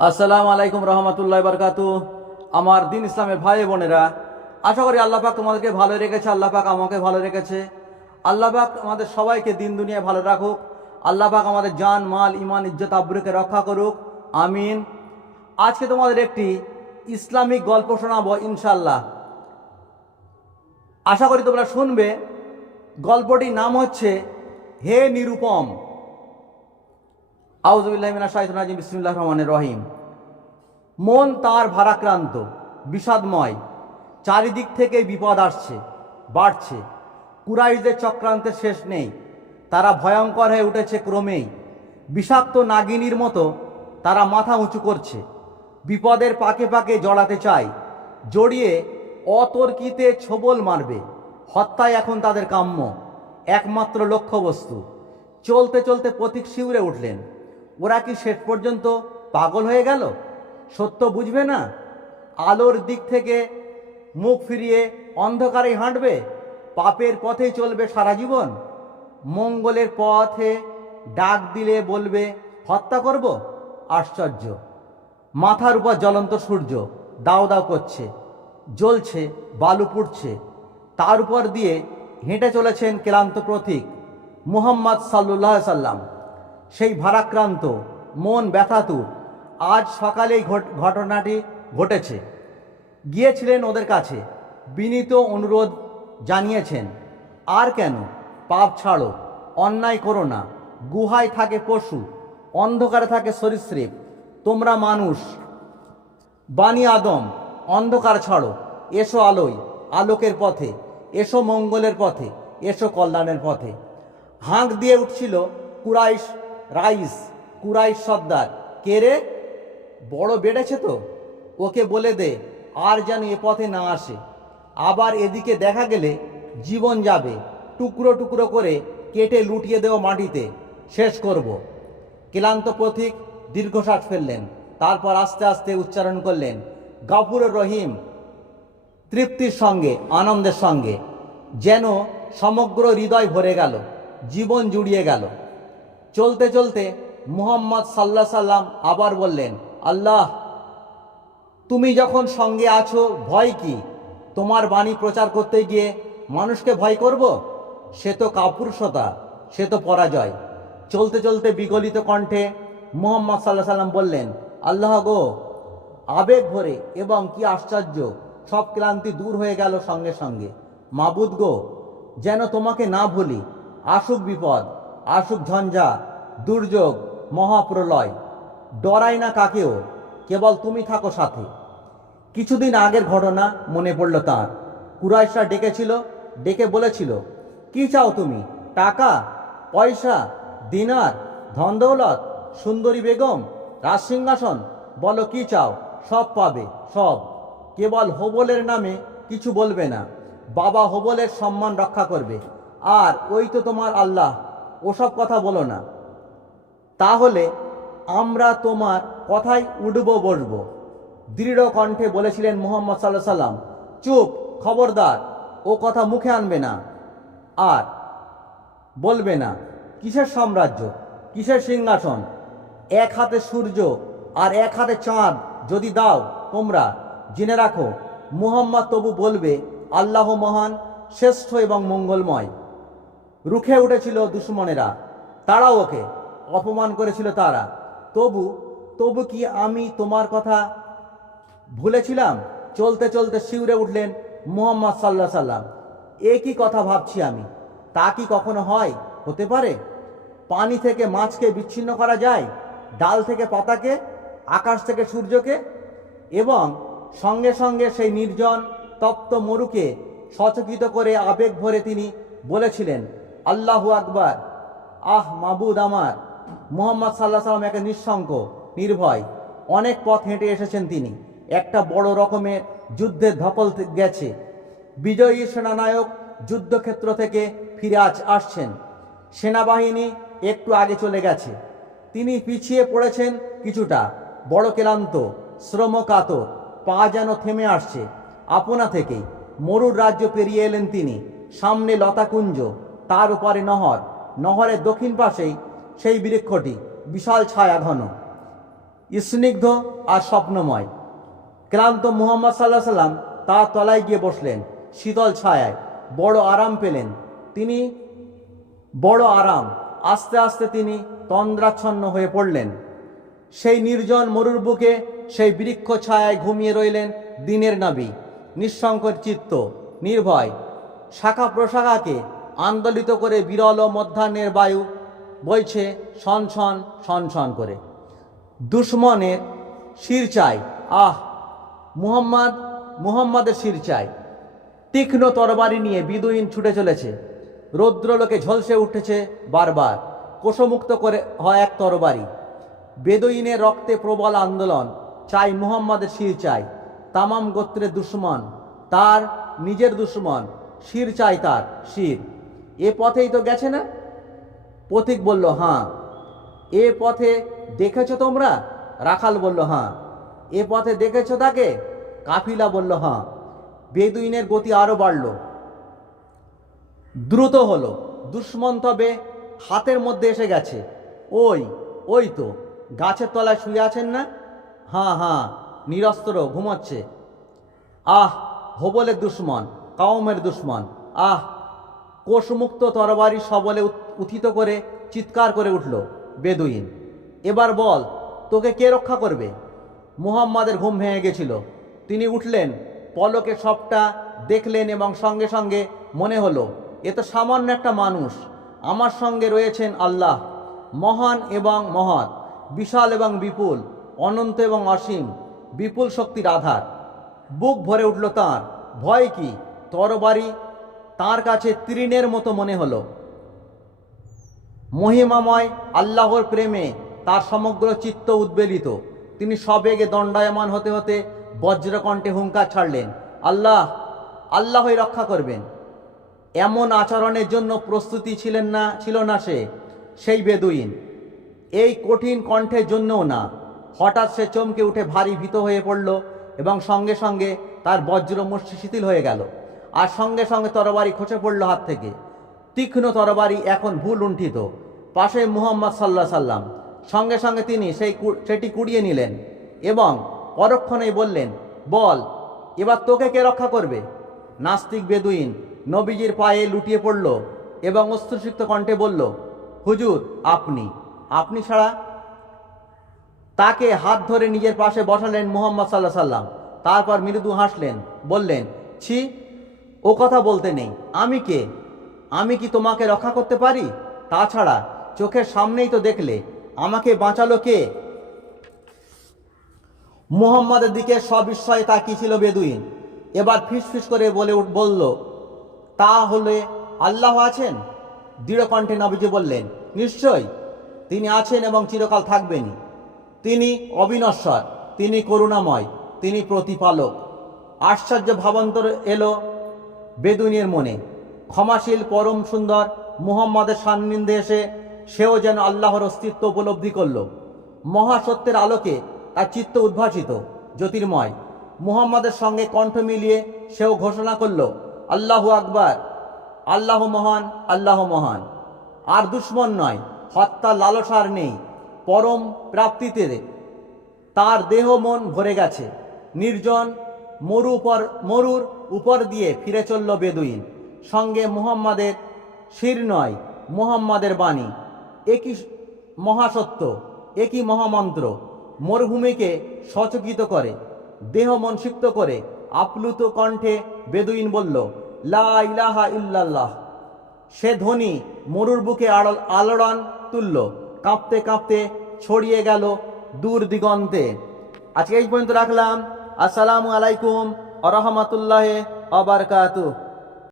আসসালামু আলাইকুম রহমতুল্লাহ বরকাতু আমার দিন ইসলামের ভাই বোনেরা, আশা করি আল্লাহ পাক তোমাদেরকে ভালো রেখেছে, আল্লাহ পাক আমাকে ভালো রেখেছে। আল্লাহ পাক আমাদের সবাইকে দিন দুনিয়ায় ভালো রাখুক। আল্লাহ পাক আমাদের জান, মাল ইমান ইজ্জত, আব্রুকে রক্ষা করুক। আমিন। আজকে তোমাদের একটি ইসলামিক গল্প শোনাবো ইনশাল্লাহ আশা করি তোমরা শুনবে। গল্পটির নাম হচ্ছে হে নিরুপম। আউজবিল্লাহিমিনাশাহিম বিসমুল্লাহ রহমানের রহিম। মন তার ভারাক্রান্ত, বিষাদময়, চারিদিক থেকে বিপদ আসছে, বাড়ছে। কুরাইশদের চক্রান্তের শেষ নেই। তারা ভয়ঙ্কর হয়ে উঠেছে ক্রমেই। বিষাক্ত নাগিনীর মতো তারা মাথা উঁচু করছে। বিপদের পাকে পাকে জড়াতে চায়। জড়িয়ে অতর্কিতে ছোবল মারবে। হত্যায় এখন তাদের কাম্য। একমাত্র লক্ষ্যবস্তু। চলতে চলতে পথিক শিউরে উঠলেন। ওরা কি শেষ পর্যন্ত পাগল হয়ে গেল? সত্য বুঝবে না? আলোর দিক থেকে মুখ ফিরিয়ে অন্ধকারে হাঁটবে? পাপের পথেই চলবে সারা জীবন? মঙ্গলের পথে ডাক দিলে বলবে, হত্যা করব? আশ্চর্য। মাথার উপর জ্বলন্ত সূর্য, দাও দাও করছে। জ্বলছে, বালু পুড়ছে। তার উপর দিয়ে হেঁটে চলেছেন ক্লান্ত প্রতীক মুহাম্মদ সাল্লুল্লাহ সাল্লাম। সেই ভারাক্রান্ত, মন ব্যথাতুর আজ সকালেই ঘট- ঘটনাটি ঘটেছে। গিয়েছিলেন ওদের কাছে। বিনীত অনুরোধ জানিয়েছেন, আর কেন? পাপ ছাড়ো, অন্যায় করো না। গুহায় থাকে পশু, অন্ধকারে থাকে সরীসৃপ। তোমরা মানুষ। বাণী আদম, অন্ধকার ছাড়ো। এসো আলোয়, আলোকের পথে। এসো মঙ্গলের পথে। এসো কল্যাণের পথে। হাঁক দিয়ে উঠছিল কুরাইশ রাইস, কুরাইশ সর্দার। কে রে? বড় বেড়েছে তো। ওকে বলে দে, আর যেন এ পথে না আসে। আবার এদিকে দেখা গেলে জীবন যাবে, টুকরো টুকরো করে কেটে লুটিয়ে দেওয়া মাটিতে। শেষ করব। ক্লান্ত পথিক দীর্ঘশ্বাস ফেললেন, তারপর আস্তে আস্তে উচ্চারণ করলেন, গাফুরুর রহিম, তৃপ্তির সঙ্গে, আনন্দের সঙ্গে, যেন সমগ্র হৃদয় ভরে গেল, জীবন জুড়িয়ে গেল। চলতে চলতে মুহাম্মদ সাল্লাহ সাল্লাম আবার বললেন, আল্লাহ, তুমি যখন সঙ্গে আছো, ভয় কি? তোমার বাণী প্রচার করতে গিয়ে মানুষকে ভয় করব? সে তো কাপুরুষতা, সে তো পরাজয়। চলতে চলতে বিগলিত কণ্ঠে মুহাম্মদ সাল্লাহ সাল্লাম বললেন, আল্লাহ গো, আবেগ ভরে এবং কি আশ্চর্য, সব ক্লান্তি দূর হয়ে গেল সঙ্গে সঙ্গে। মাবুদ গো, যেন তোমাকে না ভুলি, আসুক বিপদ। আসুক ঝঞ্ঝা, দুর্যোগ, মহাপ্রলয়, ডরাই না কাকেও, কেবল তুমি থাকো সাথে। কিছুদিন আগের ঘটনা মনে পড়ল তার। কুরাইশরা ডেকেছিল, ডেকে বলেছিল, কি চাও তুমি? টাকা, পয়সা, দিনার ধন দৌলত সুন্দরী বেগম, রাজসিংহাসন? বলো কি চাও? সব পাবে, সব। কেবল হোবলের নামে কিছু বলবে না। বাবা হোবলের সম্মান রক্ষা করবে। আর ওই তো তোমার আল্লাহ। ওসব কথা বলো না। তাহলে আমরা তোমার কথাই উঠবো, বসবো। দৃঢ় কণ্ঠে বলেছিলেন মোহাম্মদ সাল্লাহ সাল্লাম, চুপ, খবরদার, ও কথা মুখে আনবে না। আর বলবে না, কিসের সাম্রাজ্য, কিসের সিংহাসন? এক হাতে সূর্য আর এক হাতে চাঁদ যদি দাও তোমরা, জেনে রাখো, মুহাম্মদ তবু বলবে, আল্লাহ মহান, শ্রেষ্ঠ এবং মঙ্গলময়। রুখে উঠেছিল দুশ্মনেরা। তারাও ওকে অপমান করেছিল তারা। তবু তবু কি আমি তোমার কথা ভুলেছিলাম? চলতে চলতে শিউরে উঠলেন মুহাম্মদ সাল্লাহ সাল্লাম। এ কি কথা ভাবছি আমি? তা কি কখনো হয়? হতে পারে। পানি থেকে মাছকে বিচ্ছিন্ন করা যায়, ডাল থেকে পাতাকে, আকাশ থেকে সূর্যকে, এবং সঙ্গে সঙ্গে সেই নির্জন তপ্ত মরুকে সচকিত করে আবেগ ভরে তিনি বলেছিলেন আল্লাহু আকবার। আহ, মাবুদ আমার। মোহাম্মদ সাল্লাহ সাল্লাম একে নিঃশঙ্ক নির্ভয়। অনেক পথ হেঁটে এসেছেন তিনি। একটা বড় রকমের যুদ্ধের ধকল গেছে। বিজয়ী সেনানায়ক যুদ্ধক্ষেত্র থেকে ফিরে আজ আসছেন। সেনাবাহিনী একটু আগে চলে গেছে। তিনি পিছিয়ে পড়েছেন কিছুটা। বড় ক্লান্ত শ্রমকাতর পা যেন থেমে আসছে। আপনা থেকেই মরুর রাজ্য পেরিয়ে এলেন তিনি। সামনে লতাকুঞ্জ তার উপরে নহর, নহরের দক্ষিণ পাশেই সেই বৃক্ষটি, বিশাল ছায়া ঘন, স্নিগ্ধ আর স্বপ্নময়। ক্লান্ত মুহাম্মদ সাল্লাহ সাল্লাম তার তলায় গিয়ে বসলেন, শীতল ছায়ায়, বড় আরাম পেলেন। তিনি বড় আরাম, আস্তে আস্তে তিনি তন্দ্রাচ্ছন্ন হয়ে পড়লেন। সেই নির্জন মরুর বুকে সেই বৃক্ষ ছায়ায় ঘুমিয়ে রইলেন দিনের নাবি নিঃসংকট চিত্ত, নির্ভয়। শাখা প্রশাখাকে আন্দোলিত করে বিরল মধ্যাহ্নের বায়ু বইছে শন শন করে। দুশ্মনের শির চাই, আহ, মুহাম্মদ, মুহাম্মাদের শির চাই। তীক্ষ্ণ তরবারি নিয়ে বিদুইন ছুটে চলেছে। রৌদ্রলোকে ঝলসে উঠেছে বারবার, কোষমুক্ত করে হয় এক তরবারি। বেদুইনের রক্তে প্রবল আন্দোলন, চাই মুহাম্মাদের শির চাই। তামাম গোত্রের দুশ্মন, তার নিজের দুশ্মন, শির চাই তার, শির। এ পথেই তো গেছে না? পথিক বলল হ্যাঁ। এ পথে দেখেছ তোমরা? রাখাল বলল হ্যাঁ। এ পথে দেখেছ তাকে? কাফিলা বলল হ্যাঁ। বেদুইনের গতি আরও বাড়ল। দ্রুত হলো। দুশ্মন তবে হাতের মধ্যে এসে গেছে। ওই ওই তো, গাছের তলায় শুয়ে আছেন না? হ্যাঁ হ্যাঁ নিরস্ত্র, ঘুমাচ্ছে। আহ, হোবলের দুশ্মন কাউমের দুশ্মন, আহ। কোষমুক্ত তরবারি সবলে উত্থিত করে চিৎকার করে উঠল, বেদুইন, এবার বল, তোকে কে রক্ষা করবে? মুহাম্মাদের ঘুম ভেঙে গেছিল। তিনি উঠলেন, পলকে সবটা দেখলেন এবং সঙ্গে সঙ্গে মনে হলো, এ তো সামান্য একটা মানুষ, আমার সঙ্গে রয়েছেন আল্লাহ, মহান এবং মহৎ বিশাল এবং বিপুল, অনন্ত এবং অসীম, বিপুল শক্তির আধার। বুক ভরে উঠল তাঁর, ভয় কি, তরবারি তার কাছে তৃণের মতো মনে হলো। মহিমাময় আল্লাহর প্রেমে তার সমগ্র চিত্ত উদ্বেলিত। তিনি সবেগে দণ্ডায়মান হতে হতে বজ্রকণ্ঠে হুঙ্কার ছাড়লেন, আল্লাহ, আল্লাহই রক্ষা করবেন। এমন আচরণের জন্য প্রস্তুতি ছিলেন না, ছিল না সে, সেই বেদুইন। এই কঠিন কণ্ঠের জন্যও না। হঠাৎ সে চমকে উঠে ভারী ভীত হয়ে পড়ল এবং সঙ্গে সঙ্গে তার বজ্র মুষ্টি শিথিল হয়ে গেল। আর সঙ্গে সঙ্গে তরবারি খসে পড়ল হাত থেকে। তীক্ষ্ণ তরবারি এখন ভুল লুণ্ঠিত পাশে মুহাম্মদ সাল্লাহ সাল্লাম। সঙ্গে সঙ্গে তিনি সেই সেটি কুড়িয়ে নিলেন এবং পরক্ষণেই বললেন, বল, এবার তোকে কে রক্ষা করবে? নাস্তিক বেদুইন নবীজির পায়ে লুটিয়ে পড়ল এবং অস্ত্রসিক্ত কণ্ঠে বলল, হুজুর, আপনি আপনি ছাড়া তাকে হাত ধরে নিজের পাশে বসালেন মুহাম্মদ সাল্লাহ সাল্লাম। তারপর মৃদু হাসলেন, বললেন, ছি ও কথা বলতে নেই। আমি কে? আমি কি তোমাকে রক্ষা করতে পারি? তাছাড়া চোখের সামনেই তো দেখলে। আমাকে বাঁচালো কে? মুহাম্মাদের দিকে সবিস্ময়ে তাকিয়েছিল বেদুইন। এবার ফিসফিস করে বলে বলল তা হলে আল্লাহ আছেন? দৃঢ় কণ্ঠে নবীজি বললেন, নিশ্চয়। তিনি আছেন এবং চিরকাল থাকবেনই তিনি অবিনশ্বর, তিনি করুণাময়, তিনি প্রতিপালক। আশ্চর্য ভাবান্তর এলো বেদুনির মনে। ক্ষমাশীল, পরম সুন্দর মুহাম্মাদের সান্নিধ্যে এসে সেও যেন আল্লাহর অস্তিত্ব উপলব্ধি করল। মহাসত্যের আলোকে তার চিত্ত উদ্ভাসিত, জ্যোতির্ময়। মুহাম্মাদের সঙ্গে কণ্ঠ মিলিয়ে সেও ঘোষণা করল, আল্লাহ আকবার, আল্লাহ মহান আল্লাহ মহান। আর দুশ্মন নয়, হত্যা লালসার নেই। পরম প্রাপ্তিতে তার দেহ মন ভরে গেছে। নির্জন মরু উপর, মরুর উপর দিয়ে ফিরে চলল বেদুইন। সঙ্গে মুহাম্মাদের শির নয়, মুহাম্মাদের বাণী। একই মহাসত্য, একই মহামন্ত্র। মরুভূমিকে সচকিত করে, দেহ মন সিক্ত করে আপ্লুত কণ্ঠে বেদুইন বলল, লা ইলাহা ইল্লাল্লাহ। সে ধ্বনি মরুর বুকে আড়ল আলোড়ন তুলল। কাঁপতে কাঁপতে ছড়িয়ে গেল দূর দিগন্তে। আজকে এই পর্যন্ত রাখলাম। আসসালামু আলাইকুম আরহামতুল্লাহ রহমতুল্লাহ আবরকাতুহ